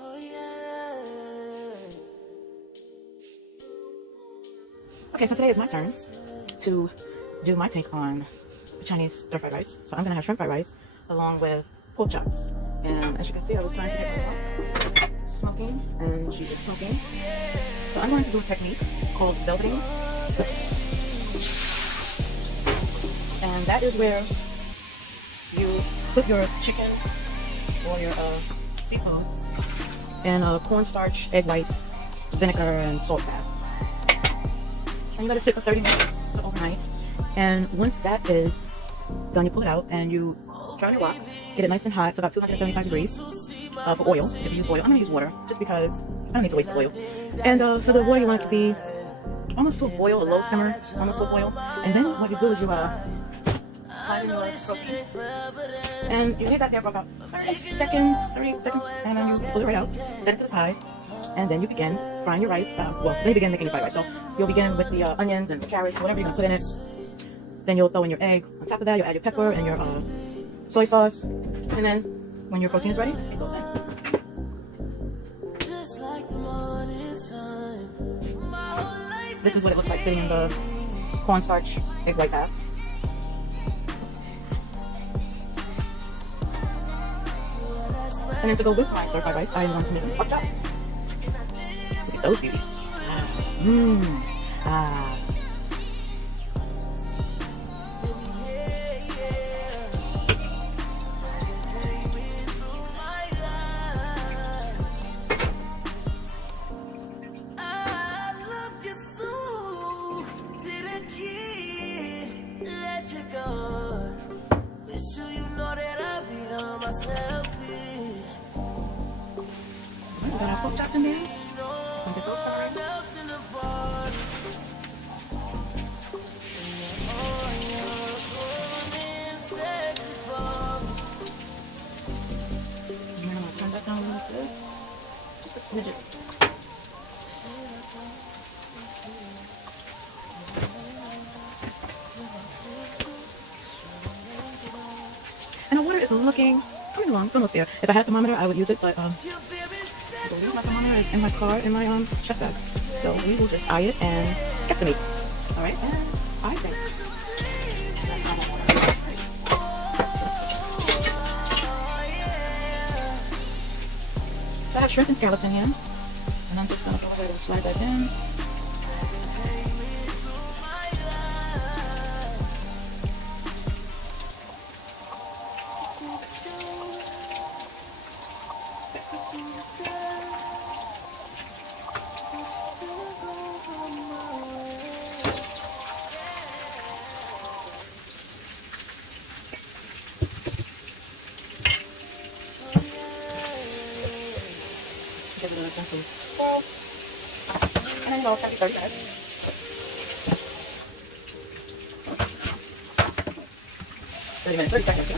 Okay, so today is my turn to do my take on the Chinese stir-fried rice. So I'm gonna have shrimp fried rice along with pork chops. And as you can see, I was trying to get my pot smoking, and she is smoking. So I'm going to do a technique called velveting. And that is where you put your chicken or your seafood in a cornstarch, egg white, vinegar, and salt bath. And you let it sit for 30 minutes to overnight. And once that is done, you pull it out and you turn your wok, get it nice and hot to about 275 degrees for oil. If you use oil, I'm gonna use water just because I don't need to waste the oil. And for the oil, you want it to be almost to a boil, a low simmer, almost to a boil. And then what you do is you slide in your protein, and you leave that there for about 30 seconds, and then you pull it right out, set it to the side, and then you begin frying your rice. Well, then you begin making your fried rice. So you'll begin with the onions and the carrots, whatever you're gonna put in it. Then you'll throw in your egg. On top of that, you'll add your pepper and your soy sauce, and then when your protein is ready, it goes in. This is what it looks like sitting in the cornstarch egg white bath. And then to go with my stir-fried rice, I am going to make pork chops. Look at those beauties. We got our pork chops in there. And get those started. And then I'm gonna turn that down a little bit. Just a smidget. And the water is looking pretty long. It's almost there. If I had a thermometer, I would use it, but I don't use my thermometer. It's in my car, in my chef bag. So we will just eye it and estimate. All right, and I think so I have shrimp and scallops in here, and I'm just gonna go ahead and slide that in. Give it a gentle swirl, and then go 30 minutes. 30 seconds.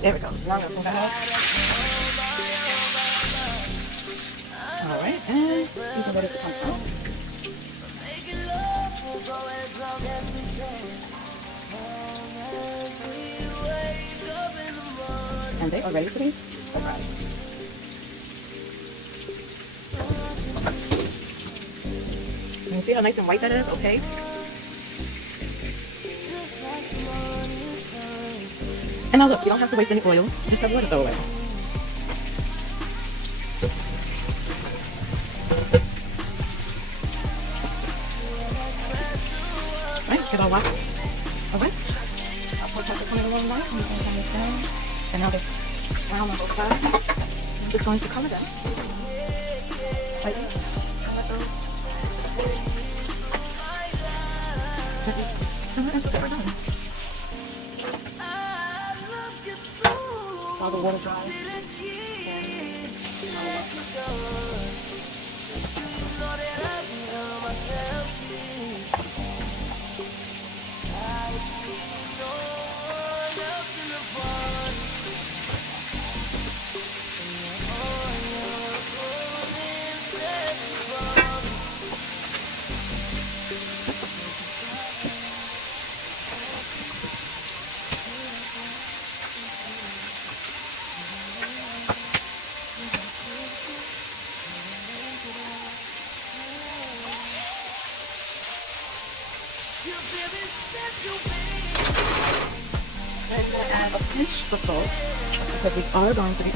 There we go. So now I'm going to pull that out. Alright, and you can let it come out. And they are ready to be fried. You see how nice and white that is? Okay. And now look, you don't have to waste any oil. You just have water to throw away. Right, get our wok rinsed. Our pork chops are coming along nice. I'm going to turn this down. And now they're brown on both sides. I'm just going to color them slightly. And let those simmer until they're done. while the water dries. I'm going to add a pinch of salt because we are going to be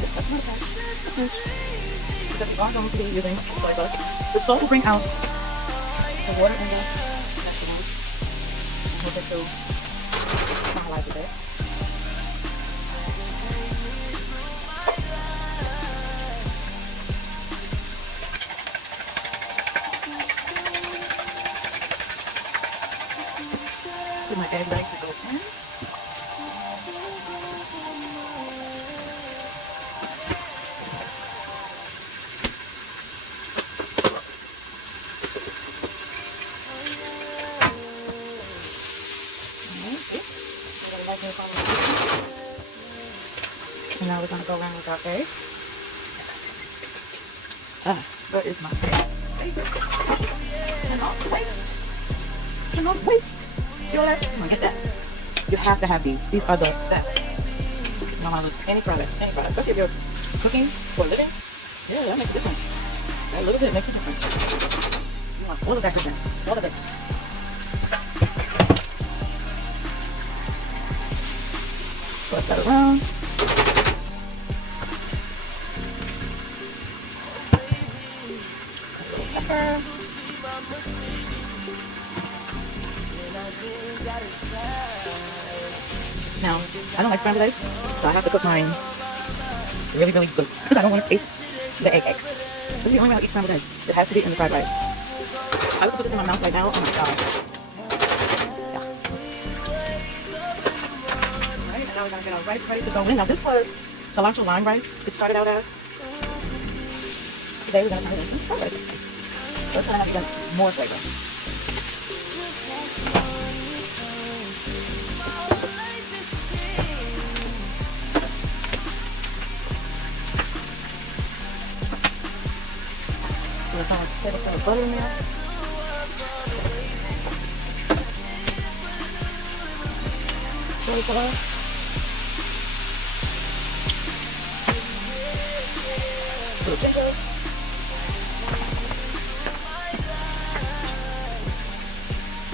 because we are going to be using soy sauce. The salt will bring out the water in the vegetables. We'll get to caramelize a bit. Put my egg ready to go in. And now we're going to go around with our egg. Where is my favorite? Cannot waste. See all that? Come on, get that. You have to have these. These are the best. You don't want to lose any product. Especially if you're cooking for a living. Yeah, that makes a difference. That little bit makes a difference. You want all of that goodness. All of it. Flip that around. Pepper. Now, I don't like scrambled eggs, so I have to cook mine really, really good because I don't want to taste the egg. This is the only way I eat scrambled eggs. It has to be in the fried rice. I would put this in my mouth right now. Oh my god. Yeah. Alright, and now we're going to get our rice ready to go in. Now this was cilantro lime rice. It started out as. Today we're going to turn it into fried rice. So it's going to have even more flavor. I'm going to throw a tablespoon of butter in there. Chili powder. A little ginger.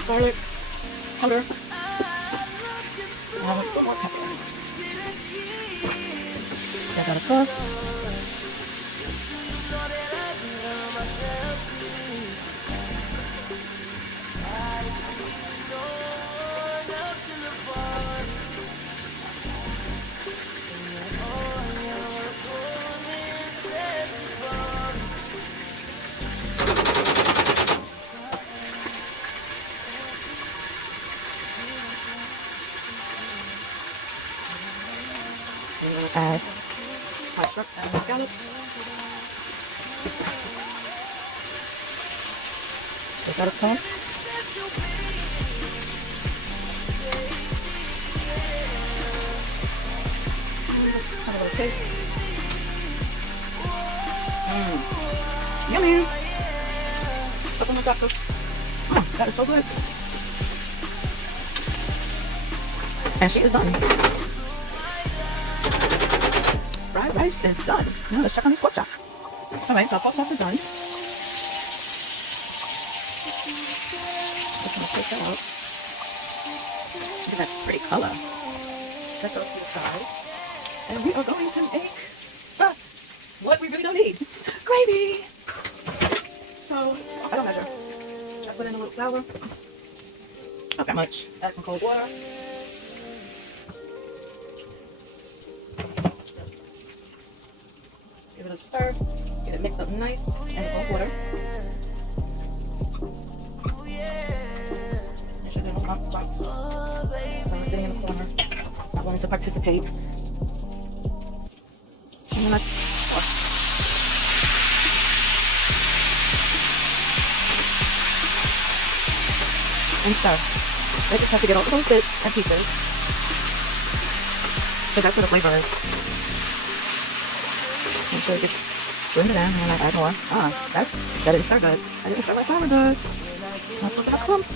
Garlic powder. And a little more pepper. Got that sauce. I'm going to add my shrimp and scallops. The scallop sauce. Have a little taste. Yummy! Open the taco. Oh, that is so good. And she is done. Fried rice is done. Now let's check on these pork chops. Alright, so our pork chops are done. Just gonna take that out. Look at that pretty color. Let's go to the side. And we are going to make what we really don't need. Gravy! So, I don't measure. I put in a little flour. Not that much. Add some cold water. Give it a stir. Get it mixed up nice and cold water. Make sure there's no hot spots. I'm sitting in the corner. Not wanting to participate. And then let's wash. And stir. I just have to get all those bits and pieces. So that's where the flavor is. Make sure you just blend it in and then I add more. That didn't stir good. I didn't stir my flour good. Let's look at the clumps.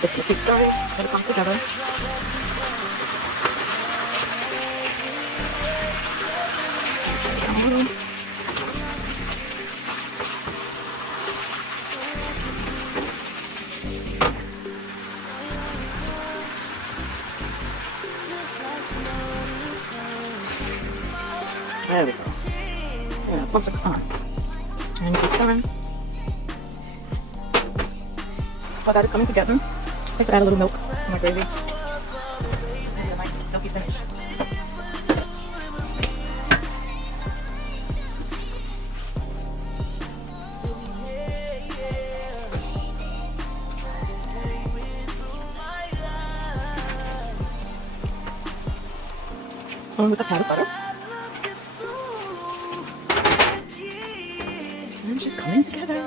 Just keep stirring, let it come together. There we go. Yeah, clumps are on. And keep stirring. While that is coming together, I like to add a little milk to my gravy. And a nice silky finish. Along with a pat of butter. And she's coming together.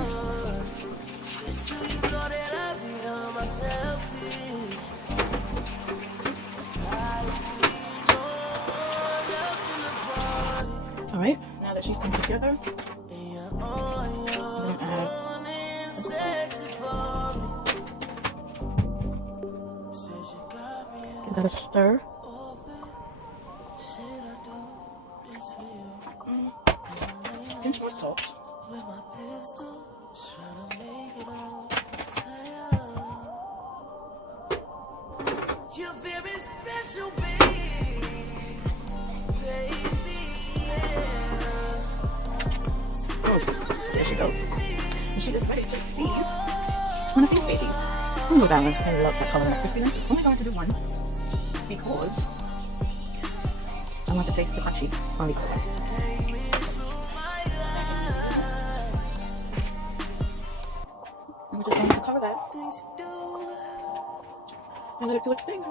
Alright, now that she's come together, I'm gonna add give that a stir. Pinch more salt. You're very special, baby. Oh, there she goes. And she is ready to receive one of these babies. Oh, that one. I love that color and that crispiness. I'm only going to do one because I want to taste the crunchy on the color. And we're just going to cover that and let it do its thing.